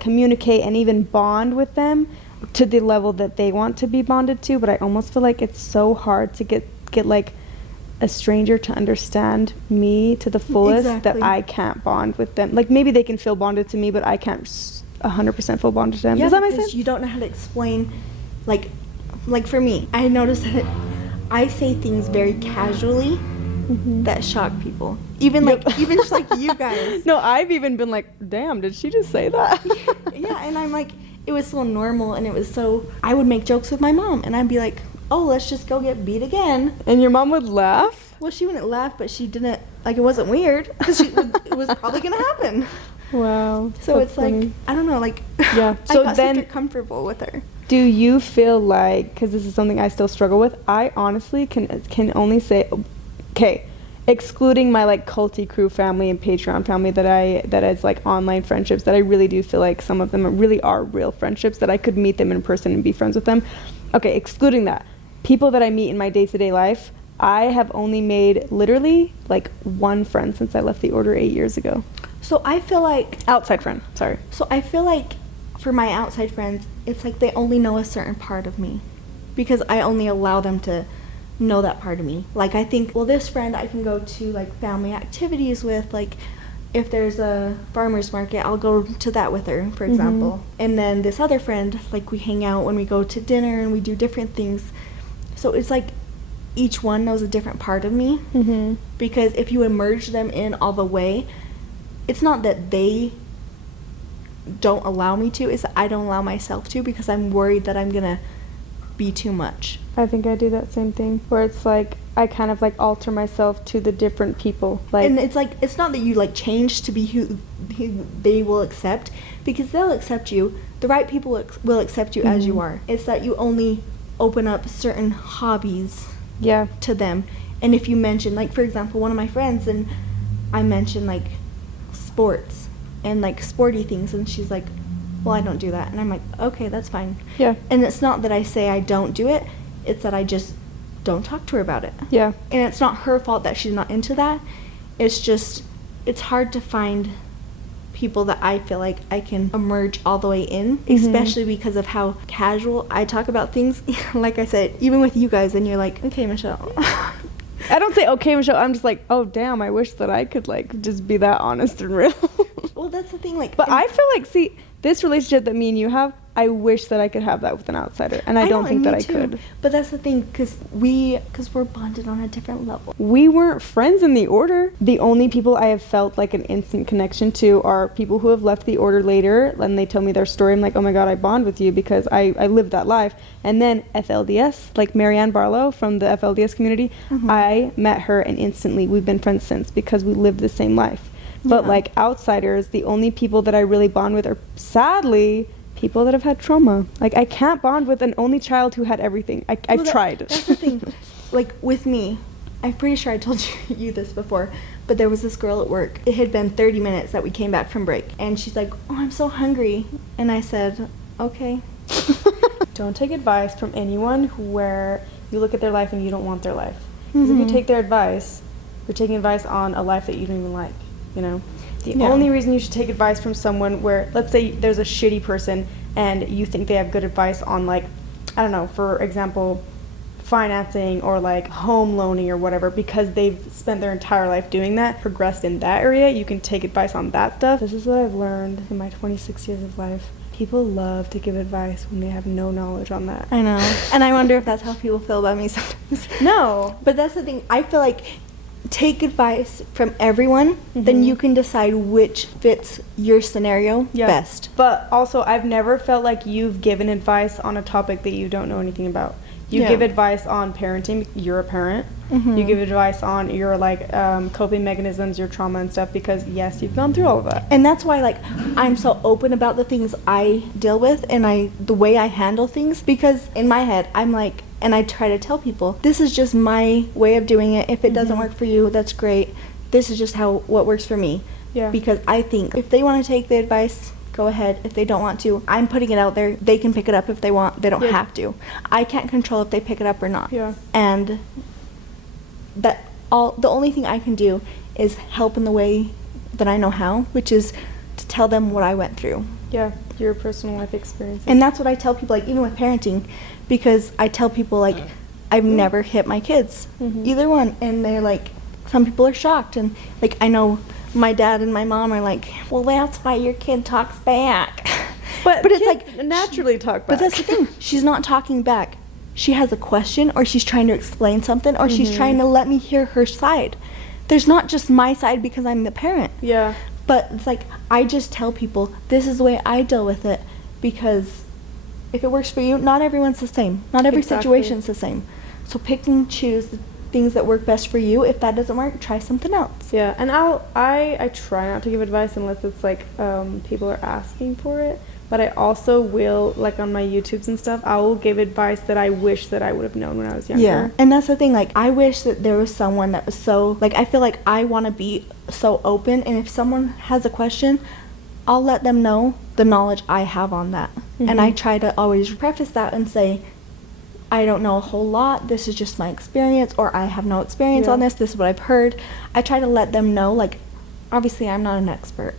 communicate and even bond with them to the level that they want to be bonded to, but I almost feel like it's so hard to get like a stranger to understand me to the fullest. Exactly. That I can't bond with them. Like, maybe they can feel bonded to me, but I can't 100% feel bonded to them. Yeah, does that make sense? You don't know how to explain, like for me, I noticed that I say things very casually that shock people. Even just like you guys. No, I've even been like, damn, did she just say that? Yeah, and I'm like, it was so normal, and it was so, I would make jokes with my mom, and I'd be like, oh, let's just go get beat again. And your mom would laugh? Well, she wouldn't laugh, but she didn't, like, it wasn't weird, because it was probably going to happen. Wow. So it's funny. Like, I don't know, like, yeah. So I got then, super comfortable with her. Do you feel like, because this is something I still struggle with, I honestly can only say, okay, excluding my like Culty crew family and Patreon family that is like online friendships that I really do feel like some of them really are real friendships that I could meet them in person and be friends with them. Okay, excluding that, people that I meet in my day-to-day life, I have only made literally like one friend since I left the order 8 years ago. So I feel like... Outside friend, sorry. So I feel like for my outside friends, it's like they only know a certain part of me because I only allow them to know that part of me. Like, I think, well, this friend I can go to, like, family activities with. Like, if there's a farmer's market, I'll go to that with her, for example. And then this other friend, like, we hang out when we go to dinner and we do different things. So it's like each one knows a different part of me. Because if you immerse them in all the way, it's not that they don't allow me to, it's that I don't allow myself to, because I'm worried that I'm gonna be too much. I think I do that same thing, where it's like I kind of like alter myself to the different people. Like, and it's like, it's not that you like change to be who they will accept, because they'll accept you. The right people will accept you as you are. It's that you only open up certain hobbies to them. And if you mention, like, for example, one of my friends, and I mention like sports and like sporty things, and she's like, well, I don't do that. And I'm like, okay, that's fine. Yeah. And it's not that I say I don't do it, it's that I just don't talk to her about it. Yeah. And it's not her fault that she's not into that. It's just, it's hard to find people that I feel like I can emerge all the way in, especially because of how casual I talk about things. Like I said, even with you guys, and you're like, okay, Michelle. I don't say, okay, Michelle. I'm just like, oh, damn, I wish that I could, like, just be that honest and real. Well, that's the thing, like... But I feel like, see, this relationship that me and you have, I wish that I could have that with an outsider, and I don't think that I could. But that's the thing, because we're bonded on a different level. We weren't friends in the order. The only people I have felt like an instant connection to are people who have left the order later, and they tell me their story. I'm like, oh my god, I bond with you because I lived that life. And then FLDS, like Marianne Barlow from the FLDS community, I met her, and instantly we've been friends since, because we lived the same life. But like outsiders, the only people that I really bond with are, sadly, people that have had trauma. Like, I can't bond with an only child who had everything. I've tried. That's the thing. Like, with me, I'm pretty sure I told you this before, but there was this girl at work. It had been 30 minutes that we came back from break, and she's like, oh, I'm so hungry. And I said, okay. Don't take advice from anyone where you look at their life and you don't want their life. Because if you take their advice, you're taking advice on a life that you don't even like, you know? The only reason you should take advice from someone where, let's say there's a shitty person and you think they have good advice on, like, I don't know, for example, financing or like home loaning or whatever, because they've spent their entire life doing that, progressed in that area, you can take advice on that stuff. This is what I've learned in my 26 years of life. People love to give advice when they have no knowledge on that. I know. And I wonder if that's how people feel about me sometimes. No. But that's the thing. I feel like take advice from everyone, then you can decide which fits your scenario best. But also, I've never felt like you've given advice on a topic that you don't know anything about. You give advice on parenting. You're a parent. You give advice on your, like, coping mechanisms, your trauma and stuff, because, yes, you've gone through all of that. And that's why, like, I'm so open about the things I deal with and the way I handle things, because in my head, I'm like, and I try to tell people, this is just my way of doing it. If it doesn't work for you, that's great. This is just what works for me. Yeah. Because I think if they want to take the advice, go ahead. If they don't want to, I'm putting it out there. They can pick it up if they want. They don't have to. I can't control if they pick it up or not. Yeah. And the only thing I can do is help in the way that I know how, which is to tell them what I went through. Yeah, your personal life experiences. And that's what I tell people, like, even with parenting, because I tell people, like, I've never hit my kids, either one. And they're like, some people are shocked. And, like, I know my dad and my mom are like, well, that's why your kid talks back. But it's like, naturally talk back. But that's the thing. She's not talking back. She has a question, or she's trying to explain something, or she's trying to let me hear her side. There's not just my side because I'm the parent. Yeah. But it's like, I just tell people, this is the way I deal with it, because if it works for you, not everyone's the same. Not every situation's the same. So pick and choose the things that work best for you. If that doesn't work, try something else. Yeah, and I try not to give advice unless it's like people are asking for it. But I also will, like on my YouTubes and stuff, I will give advice that I wish that I would have known when I was younger. Yeah, and that's the thing, like, I wish that there was someone that was so, like, I feel like I want to be so open, and if someone has a question, I'll let them know the knowledge I have on that. And I try to always preface that and say, I don't know a whole lot, this is just my experience, or I have no experience on this is what I've heard. I try to let them know, like, obviously I'm not an expert.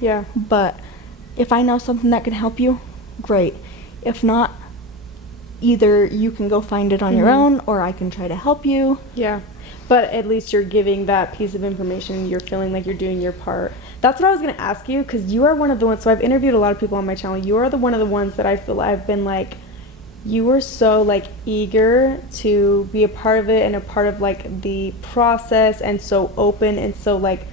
Yeah. But if I know something that can help you, great. If not, either you can go find it on your own, or I can try to help you. Yeah. But at least you're giving that piece of information. You're feeling like you're doing your part. That's what I was going to ask you, because you are one of the ones. So I've interviewed a lot of people on my channel. You are one of the ones that I feel I've been like, you were so like eager to be a part of it and a part of like the process, and so open and so like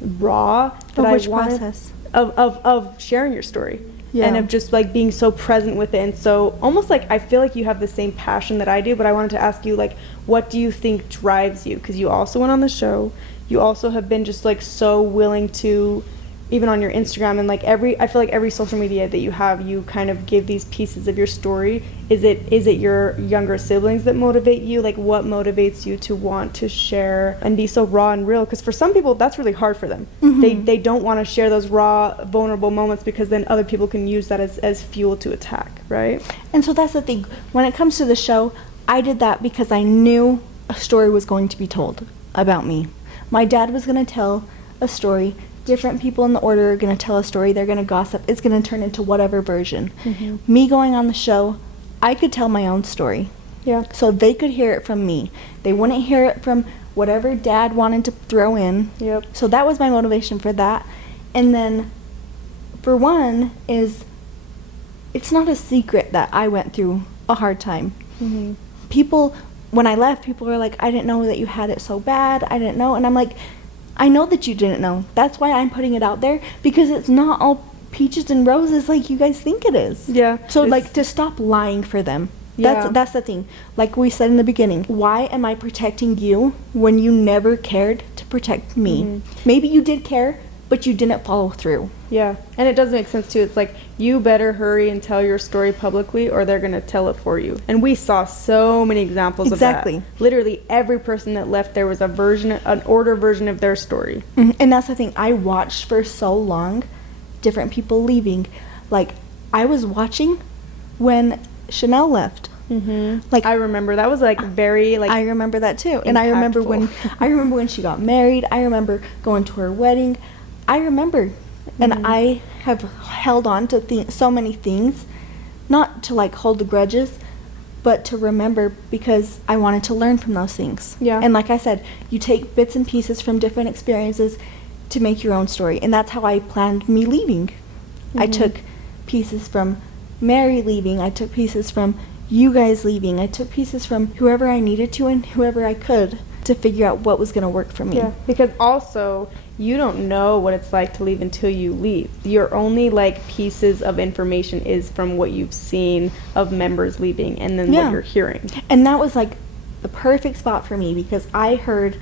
raw. That Which I wanted, process? Of sharing your story. Yeah. And of just like being so present with it, and so almost like I feel like you have the same passion that I do. But I wanted to ask you, like, what do you think drives you? Because you also went on the show, you also have been just like so willing to, even on your Instagram and like I feel like every social media that you have, you kind of give these pieces of your story. Is it your younger siblings that motivate you? Like, what motivates you to want to share and be so raw and real? Because for some people, that's really hard for them. They don't want to share those raw, vulnerable moments, because then other people can use that as fuel to attack, right? And so that's the thing. When it comes to the show, I did that because I knew a story was going to be told about me. My dad was going to tell a story. Different people in the order are going to tell a story. They're going to gossip. It's going to turn into whatever version. Me going on the show, I could tell my own story. Yeah. So they could hear it from me. They wouldn't hear it from whatever dad wanted to throw in. Yep. So that was my motivation for that. And then, for one, is it's not a secret that I went through a hard time. People, when I left, people were like, I didn't know that you had it so bad. I didn't know. And I'm like, I know that you didn't know. That's why I'm putting it out there, because it's not all peaches and roses like you guys think it is. Yeah. So like, to stop lying for them. Yeah. That's the thing. Like we said in the beginning, why am I protecting you when you never cared to protect me? Maybe you did care, but you didn't follow through. Yeah. And it does make sense too. It's like, you better hurry and tell your story publicly, or they're going to tell it for you. And we saw so many examples of that. Literally every person that left, there was an order version of their story. And that's the thing. I watched for so long different people leaving. Like, I was watching when Chanel left. Like, I remember that was like very like I remember that too. And I remember when she got married. I remember going to her wedding. I remember. And I have held on to so many things, not to like hold the grudges, but to remember, because I wanted to learn from those things. Yeah. And like I said, you take bits and pieces from different experiences to make your own story. And that's how I planned me leaving. I took pieces from Mary leaving. I took pieces from you guys leaving. I took pieces from whoever I needed to and whoever I could to figure out what was going to work for me. Yeah, because also you don't know what it's like to leave until you leave. Your only like pieces of information is from what you've seen of members leaving, and then what you're hearing. And that was like the perfect spot for me, because I heard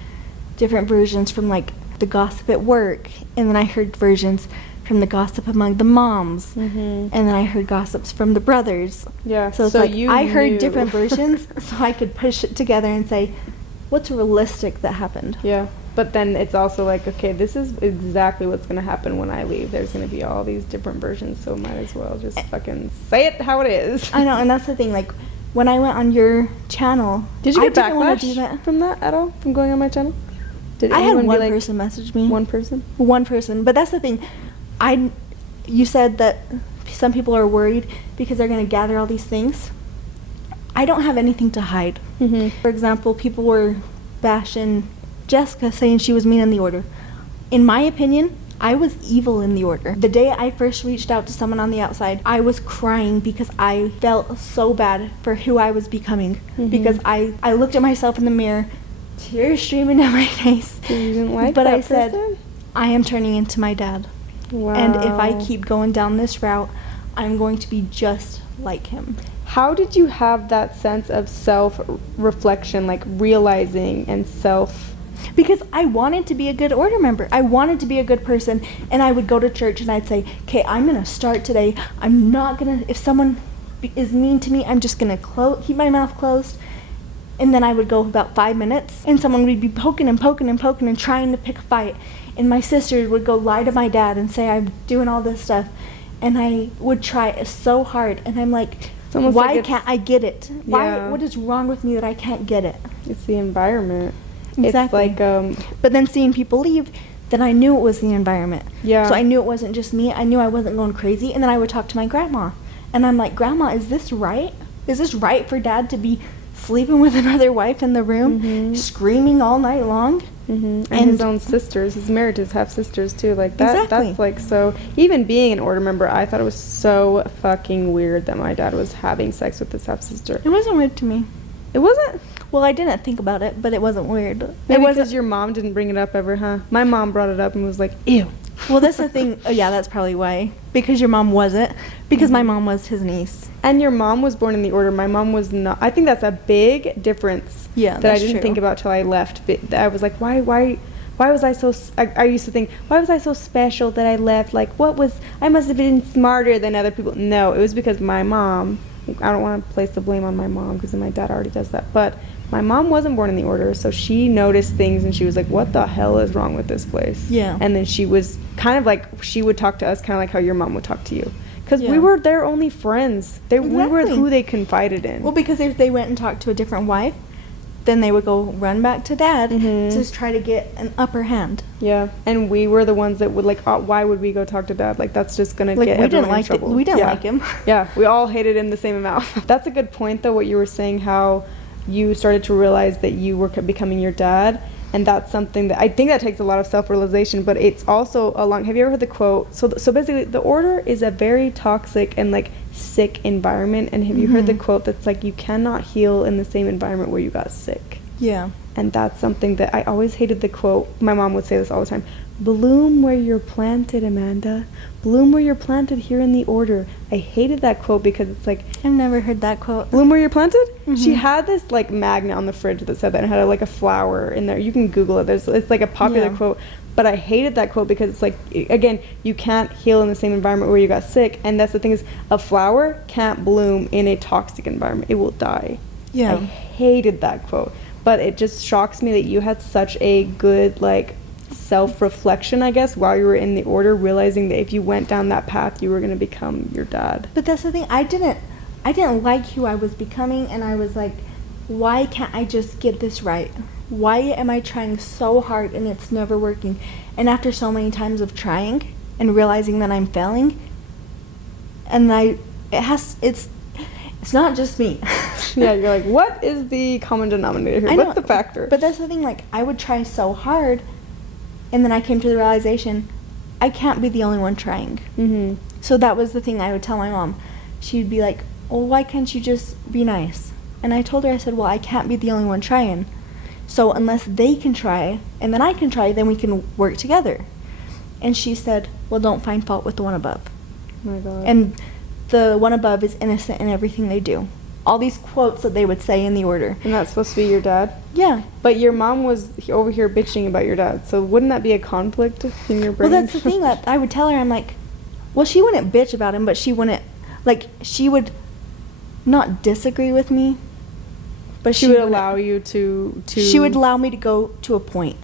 different versions from like the gossip at work, and then I heard versions from the gossip among the moms, and then I heard gossips from the brothers. Yeah. So it's like I heard different versions, so I could push it together and say, what's realistic that happened? Yeah. But then it's also like, okay, this is exactly what's going to happen when I leave. There's going to be all these different versions, so might as well just fucking say it how it is. I know, and that's the thing. Like, when I went on your channel, did you get I didn't want to do backlash that. from that at all, from going on my channel? Did I had anyone one be like, person message me. One person? One person. But that's the thing. You said that some people are worried because they're going to gather all these things. I don't have anything to hide. For example, people were bashing Jessica, saying she was mean in the order. In my opinion, I was evil in the order. The day I first reached out to someone on the outside, I was crying because I felt so bad for who I was becoming. Because I looked at myself in the mirror, tears streaming down my face. You didn't like but that I said, person? I am turning into my dad. Wow. And if I keep going down this route, I'm going to be just like him. How did you have that sense of self-reflection, like realizing and Because I wanted to be a good order member. I wanted to be a good person. And I would go to church and I'd say, okay, I'm going to start today. I'm not going to, if someone is mean to me, I'm just going to keep my mouth closed. And then I would go about 5 minutes and someone would be poking and trying to pick a fight. And my sister would go lie to my dad and say I'm doing all this stuff. And I would try so hard. And I'm like, why can't I get it? What is wrong with me that I can't get it? It's the environment. Exactly. It's like, but then seeing people leave, then I knew it was the environment. Yeah. So I knew it wasn't just me. I knew I wasn't going crazy. And then I would talk to my grandma. And I'm like, Grandma, is this right? Is this right for dad to be sleeping with another wife in the room, screaming all night long? And his own sisters. He's married to his half sisters too. Like that. Exactly. That's like so. Even being an order member, I thought it was so fucking weird that my dad was having sex with his half sister. It wasn't weird to me. It wasn't. Well, I didn't think about it, but it wasn't weird. Maybe It wasn't. because your mom didn't bring it up ever, huh? My mom brought it up and was like, "Ew." Well, that's the thing. Oh, yeah, that's probably why. Because your mom wasn't. Because my mom was his niece. And your mom was born in the order. My mom was not. I think that's a big difference. Yeah, that that's I didn't true. think about till I left. But I was like, why was I so? I used to think, why was I so special that I left? Like, I must have been smarter than other people. No, it was because my mom. I don't want to place the blame on my mom because my dad already does that. But my mom wasn't born in the order, so she noticed things and she was like, what the hell is wrong with this place? Yeah. And then she was kind of like, she would talk to us kind of like how your mom would talk to you. Because Yeah. we were their only friends. We were Exactly. who they confided in. Well, because if they went and talked to a different wife, then they would go run back to dad to just try to get an upper hand. Yeah. And we were the ones that would like, why would we go talk to dad? Like, that's just going to Like, get we everyone didn't like in trouble. we didn't Yeah. like him. Yeah, we all hated him the same amount. That's a good point, though, what you were saying, how you started to realize that you were becoming your dad. And that's something that I think that takes a lot of self-realization, but it's also have you ever heard the quote? So basically, the order is a very toxic and like sick environment. And have you heard the quote that's like, you cannot heal in the same environment where you got sick? Yeah. And that's something that I always hated the quote. My mom would say this all the time. Bloom where you're planted, Amanda. Bloom where you're planted here in the order. I hated that quote because it's like, I've never heard that quote. bloom where you're planted? She had this like magnet on the fridge that said that and had like a flower in there. You can Google it. It's like a popular Yeah. quote. But I hated that quote because it's like, again, you can't heal in the same environment where you got sick. And that's the thing is, a flower can't bloom in a toxic environment. It will die. Yeah. I hated that quote. But it just shocks me that you had such a good like self-reflection, I guess, while you were in the order, realizing that if you went down that path, you were going to become your dad. But that's the thing. I didn't like who I was becoming, and I was like, why can't I just get this right? Why am I trying so hard and it's never working? And after so many times of trying and realizing that I'm failing, and it's not just me. Yeah, you're like, what is the common denominator here? I What's know, the factor? But that's the thing, like, I would try so hard, and then I came to the realization, I can't be the only one trying. Mm-hmm. So that was the thing I would tell my mom. She'd be like, well, why can't you just be nice? And I told her, I said, well, I can't be the only one trying. So unless they can try, and then I can try, then we can work together. And she said, well, don't find fault with the one above. Oh my God. And the one above is innocent in everything they do. All these quotes that they would say in the order. And that's supposed to be your dad? Yeah. But your mom was over here bitching about your dad, so wouldn't that be a conflict in your brain? Well, that's the thing that I would tell her. I'm like, well, she wouldn't bitch about him, but she wouldn't, like, she would not disagree with me, but she would wouldn't- allow you to... She would allow me to go to a point.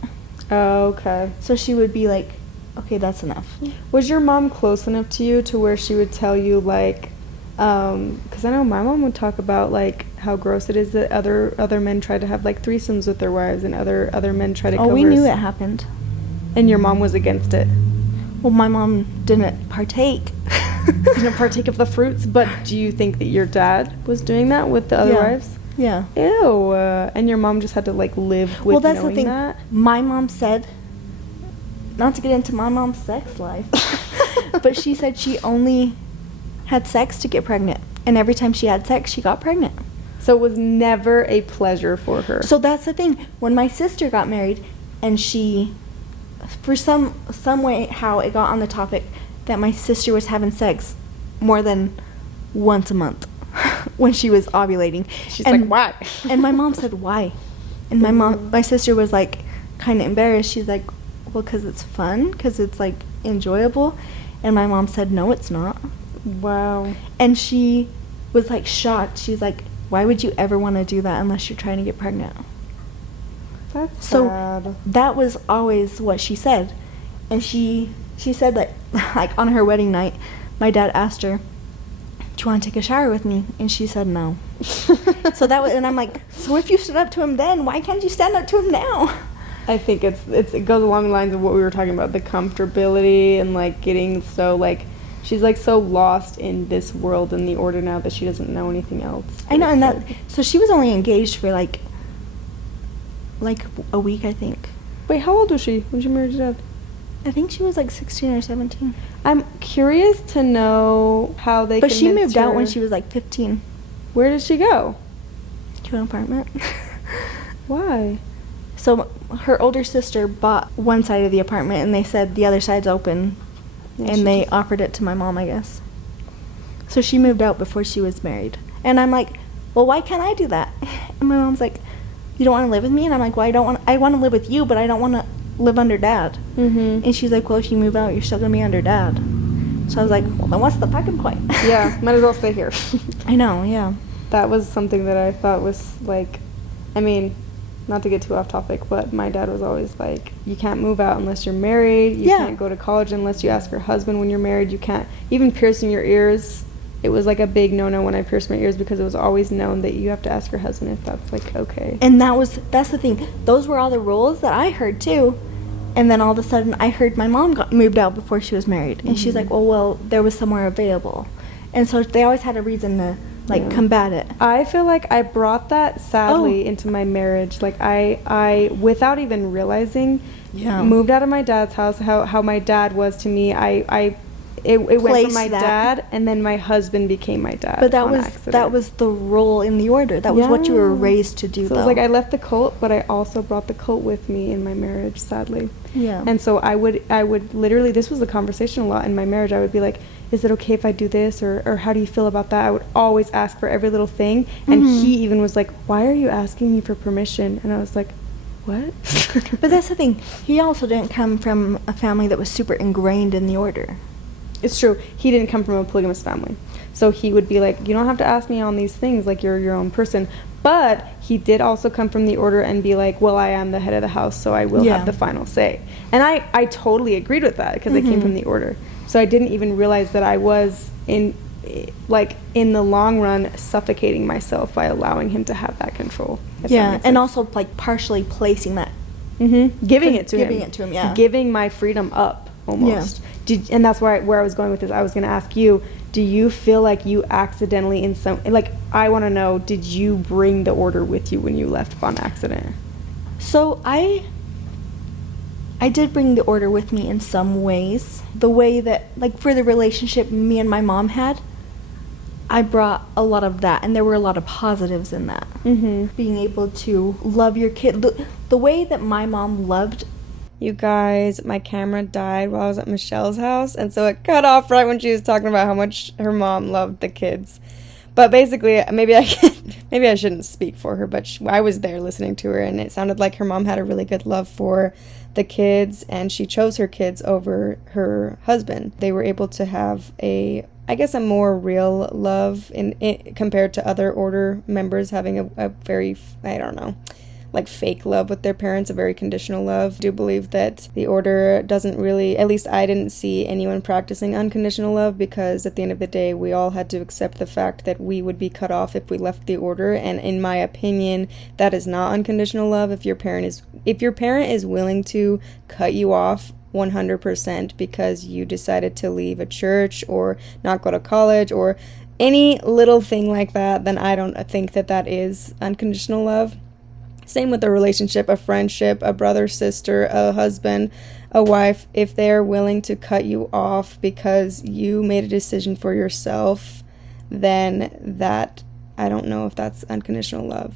Oh, okay. So she would be like, okay, that's enough. Was your mom close enough to you to where she would tell you, like, because I know my mom would talk about, like, how gross it is that other men try to have, like, threesomes with their wives and other men try to Oh, cover. we knew it happened. And your mom was against it. Well, my mom didn't partake. Didn't partake of the fruits, but do you think that your dad was doing that with the other Yeah. wives? Yeah. Ew. And your mom just had to, like, live with Well, that's the knowing thing. that? My mom said, not to get into my mom's sex life, but she said she only had sex to get pregnant. And every time she had sex, she got pregnant. So it was never a pleasure for her. So that's the thing. When my sister got married, and she, for some way, how it got on the topic that my sister was having sex more than once a month when she was ovulating. She's like, why? And my mom said, why? And my sister was like, kind of embarrassed. She's like, well, because it's fun, because it's like enjoyable. And my mom said, no, it's not. Wow. And she was like shocked. She's like, why would you ever want to do that unless you're trying to get pregnant? That's So sad. that was always what she said. And she said that, like, on her wedding night, my dad asked her, do you want to take a shower with me? And she said no. So that was, and I'm like, so if you stood up to him then, why can't you stand up to him now? I think it goes along the lines of what we were talking about, the comfortability and, like, getting so, like, she's like so lost in this world and the order now that she doesn't know anything else. I know, and that, so she was only engaged for like a week, I think. Wait, how old was she when she married your dad? I think she was like 16 or 17. I'm curious to know how they. But she convinced moved out her- when she was like 15 Where did she go? to an apartment. Why? So her older sister bought one side of the apartment, and they said the other side's open, Yeah, she and they just- offered it to my mom, I guess. So she moved out before she was married. And I'm like, well, why can't I do that? And my mom's like, you don't want to live with me? And I'm like, well, I want to live with you, but I don't want to live under dad. Mm-hmm. And she's like, well, if you move out, you're still going to be under dad. So I was like, well, then what's the fucking point? Yeah, might as well stay here. I know, yeah. That was something that I thought was like, I mean, not to get too off topic, but my dad was always like, you can't move out unless you're married. You Yeah. can't go to college unless you ask your husband when you're married. You can't, even piercing your ears. It was like a big no-no when I pierced my ears because it was always known that you have to ask your husband if that's like okay. And that's the thing. Those were all the rules that I heard too. And then all of a sudden I heard my mom got moved out before she was married. And she's like, well, there was somewhere available. And so they always had a reason to Yeah. combat it. I feel like I brought that sadly Oh. into my marriage. Like I without even realizing, Yeah. moved out of my dad's house. How my dad was to me. It went from Placed my that. dad, and then my husband became my dad. But that on was accident. the role in the order. That was what you were Yeah. raised to do. So though. it's like I left the cult, but I also brought the cult with me in my marriage, sadly. Yeah. And so I would literally, this was a conversation a lot in my marriage. I would be like, is it okay if I do this? Or how do you feel about that? I would always ask for every little thing. And he even was like, why are you asking me for permission? And I was like, what? But that's the thing. He also didn't come from a family that was super ingrained in the order. It's true. He didn't come from a polygamous family. So he would be like, you don't have to ask me on these things, like you're your own person. But he did also come from the order and be like, well, I am the head of the house, so I will Yeah. have the final say. And I totally agreed with that because I came from the order. So I didn't even realize that I was in the long run suffocating myself by allowing him to have that control. if that Yeah, makes and sense. also like partially placing that. Giving it to him. Giving it to him, yeah. Giving my freedom up almost. And that's where I was going with this. I was going to ask you, do you feel like you accidentally I want to know, did you bring the order with you when you left on accident? So I did bring the order with me in some ways. The way that, like, for the relationship me and my mom had, I brought a lot of that, and there were a lot of positives in that. Being able to love your kid. The way that my mom loved. You guys, my camera died while I was at Michelle's house, and so it cut off right when she was talking about how much her mom loved the kids. But basically, maybe I shouldn't speak for her, but I was there listening to her, and it sounded like her mom had a really good love for the kids, and she chose her kids over her husband. They were able to have a more real love in compared to other order members having a very, I don't know, like fake love with their parents, a very conditional love. I do believe that the order doesn't really, at least I didn't see anyone practicing unconditional love, because at the end of the day, we all had to accept the fact that we would be cut off if we left the order. And in my opinion, that is not unconditional love. If your parent is willing to cut you off 100% because you decided to leave a church or not go to college or any little thing like that, then I don't think that is unconditional love. Same with a relationship, a friendship, a brother, sister, a husband, a wife. If they're willing to cut you off because you made a decision for yourself, then that, I don't know if that's unconditional love.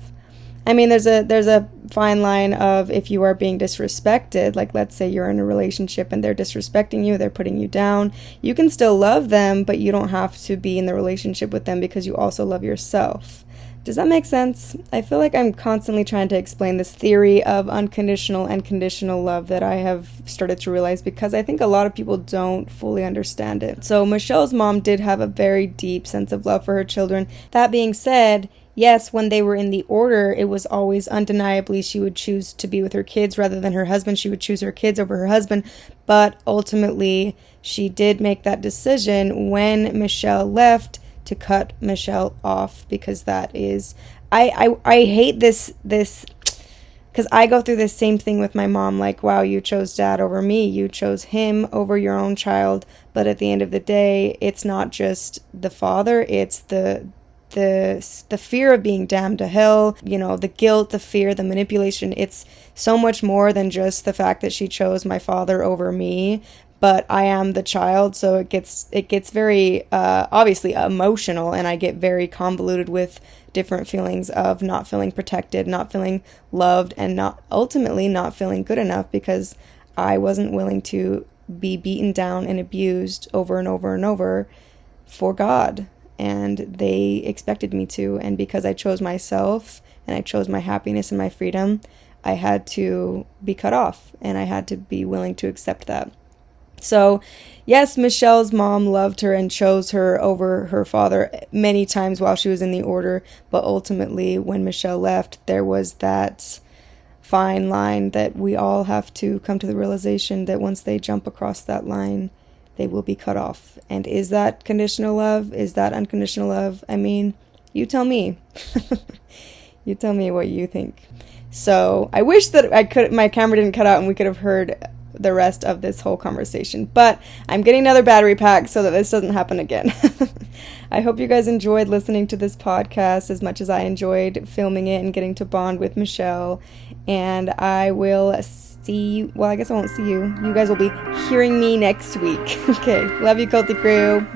I mean, there's a fine line of if you are being disrespected, like let's say you're in a relationship and they're disrespecting you, they're putting you down. You can still love them, but you don't have to be in the relationship with them because you also love yourself. Does that make sense? I feel like I'm constantly trying to explain this theory of unconditional and conditional love that I have started to realize, because I think a lot of people don't fully understand it. So Michelle's mom did have a very deep sense of love for her children. That being said, yes, when they were in the order, it was always undeniably she would choose to be with her kids rather than her husband. She would choose her kids over her husband. But ultimately, she did make that decision when Michelle left to cut Michelle off, because that is, I hate this because I go through this same thing with my mom, like, wow, you chose dad over me, you chose him over your own child. But at the end of the day, it's not just the father, it's the fear of being damned to hell, the guilt, the fear, the manipulation. It's so much more than just the fact that she chose my father over me. But I am the child, so it gets very obviously emotional, and I get very convoluted with different feelings of not feeling protected, not feeling loved, and ultimately not feeling good enough because I wasn't willing to be beaten down and abused over and over and over for God. And they expected me to, and because I chose myself and I chose my happiness and my freedom, I had to be cut off, and I had to be willing to accept that. So, yes, Michelle's mom loved her and chose her over her father many times while she was in the order, but ultimately, when Michelle left, there was that fine line that we all have to come to the realization that once they jump across that line, they will be cut off. And is that conditional love? Is that unconditional love? I mean, you tell me. You tell me what you think. So, I wish that my camera didn't cut out and we could have heard the rest of this whole conversation, but I'm getting another battery pack so that this doesn't happen again. I hope you guys enjoyed listening to this podcast as much as I enjoyed filming it and getting to bond with Michelle, and I will see you, well, I guess I won't see you. You guys will be hearing me next week. Okay, love you, Culty crew.